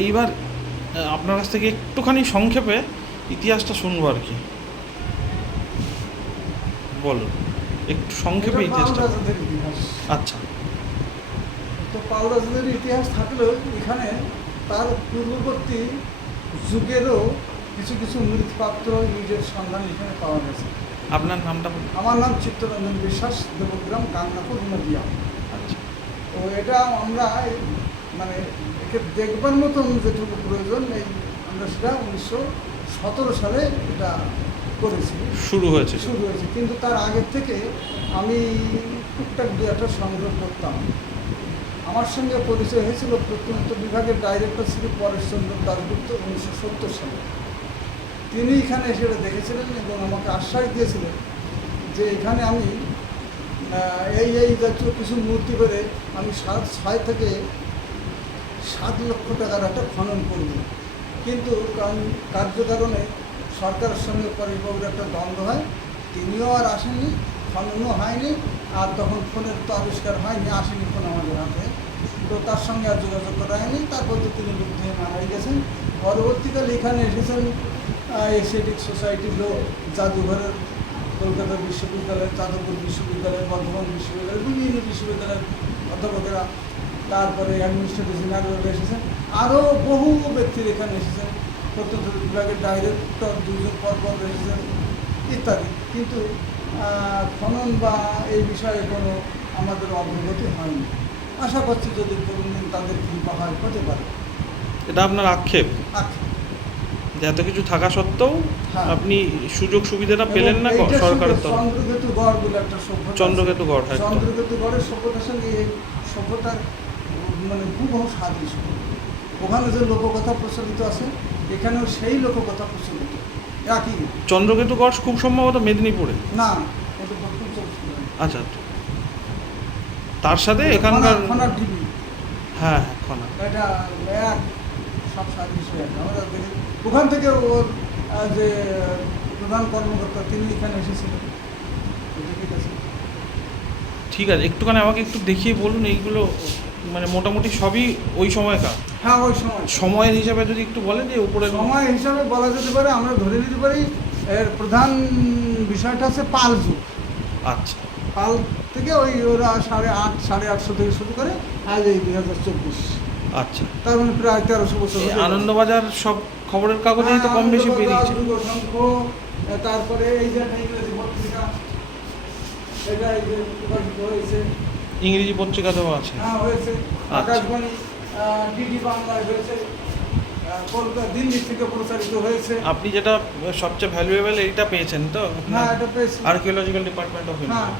এইবার আপনার কাছ থেকে একটুখানি সংক্ষেপে ইতিহাসটা শুনবো আর কি, বলুন একটু সংক্ষেপে এটা পাল ইতিহাসটা। রাজাদের ইতিহাস। আচ্ছা। তো পাল রাজাদের ইতিহাস থাকলেও এখানে তার পূর্ববর্তী যুগেরও কিছু কিছু মৃৎপাত্র ইটের সন্ধান এখানে পাওয়া গেছে। আপনার নামটা বলুন। আমার নাম চিত্তরঞ্জন বিশ্বাস, দেবগ্রাম, গাংনাপুর, নদিয়া। আচ্ছা। তো এটা আমরা মানে একে দেখবার মতন যেটুকু প্রয়োজন এই আমরা সেটা 1917 সালে এটা করেছি, শুরু হয়েছে। কিন্তু তার আগের থেকে আমি টুকটাক দু একটা সংগ্রহ করতাম। আমার সঙ্গে পরিচয় হয়েছিল প্রত্নতত্ত্ব বিভাগের ডাইরেক্টর শ্রী পরেশচন্দ্র দাশগুপ্ত 1970 সালে। তিনি এখানে এসে এটা দেখেছিলেন এবং আমাকে আশ্বাস দিয়েছিলেন যে এখানে আমি এই জাতীয় কিছু মূর্তি করে আমি 6 থেকে 7 লক্ষ টাকার একটা খনন করব। কিন্তু কার্যকারণে সরকারের সঙ্গে পরেশবাবুর একটা দ্বন্দ্ব হয়, তিনিও আর আসেননি, খননও হয়নি, আর তখন ফোনের তো আবিষ্কার হয়নি, আসেনি ফোন আমাদের হাতে, তো তার সঙ্গে আর যোগাযোগ করা হয়নি। তারপর তো তিনি লোক দিয়ে মারাই গেছেন। পরবর্তীকালে এখানে এসেছেন এশিয়াটিক সোসাইটির লোক, জাদুঘরের, কলকাতা বিশ্ববিদ্যালয়, যাদবপুর বিশ্ববিদ্যালয়, বর্ধমান বিশ্ববিদ্যালয়, বিভিন্ন বিশ্ববিদ্যালয়ের অধ্যাপকেরা, তারপরে অ্যাডমিনিস্ট্রেটিভ জেনারেল এসেছেন, আরও বহু ব্যক্তির এখানে এসেছেন, প্রত্নতত্ত্ব বিভাগের ডাইরেক্টর 2 জন পরপর এসেছেন ইত্যাদি। কিন্তু খনন বা এই বিষয়ে কোনো আমাদের অগ্রগতি হয়নি। আশা করছি যদি কোনোদিন তাদের কৃপা হয় হতে পারে। এটা আপনার আক্ষেপ যে এত কিছু থাকা সত্ত্বেও হ্যাঁ। আপনি সুযোগ সুবিধাটা পেলেন না এবং এইটা সরকারের শুধু তরফ। চন্দ্রকেতু গড় বলে একটা সভ্যতা আছে। চন্দ্রকেতু গড়, একদম। চন্দ্রকেতু গড়ের সভ্যতার সঙ্গে এই সভ্যতার মানে হুবহু সাদৃশ্য। ওখানে যে লোককথা প্রচলিত আছে এখানেও সেই লোককথা প্রচলিত একই। চন্দ্রকেতু গড় খুব সম্ভবত মেদিনীপুরে। না, ওটা দক্ষিণ চব্বিশ পরগনা। আচ্ছা। তার সাথে এখানকার খনার ডিবি, হ্যাঁ খনা। এটা এক সব সাদৃশ্য এক। আমরা দেখি ওখান থেকে ওর যে প্রধান কর্মকর্তা তিনি এখানে এসেছিলেন। ঠিক আছে, একটুখানি আমাকে একটু দেখিয়ে বলুন এইগুলো, মানে মোটামুটি সবই ওই সময়কার। হ্যাঁ, ওই সময়ের হিসাবে যদি একটু বলেন যে উপরে সময় হিসাবে বলা যেতে পারে, আমরা ধরে নিতে পারি এর প্রধান বিষয়টা হচ্ছে পাল যুগ। আচ্ছা। পাল থেকে ওই ওরা 850 850 থেকে শুরু করে আজ এই 2024। আচ্ছা। তার মানে প্রায় 1300 বছর। আনন্দবাজার সব খবরের কাগজেই তো কম বেশি বেরিয়েছে। তারপরে এই যে ইংরেজি পত্রিকা, এটা এই যে প্রকাশিত হয়েছে, ইংরেজি পত্রিকাতেও আছে। হ্যাঁ হয়েছে। আকাশবাণী, ডিডি বাংলায় হয়েছে, কলকাতা দিল্লি থেকে প্রচারিত হয়েছে। আপনি যেটা সবচেয়ে ভ্যালুয়েবল এইটা পেয়েছেন তো? হ্যাঁ, এটা পেয়েছি। Archaeological department of India. হ্যাঁ।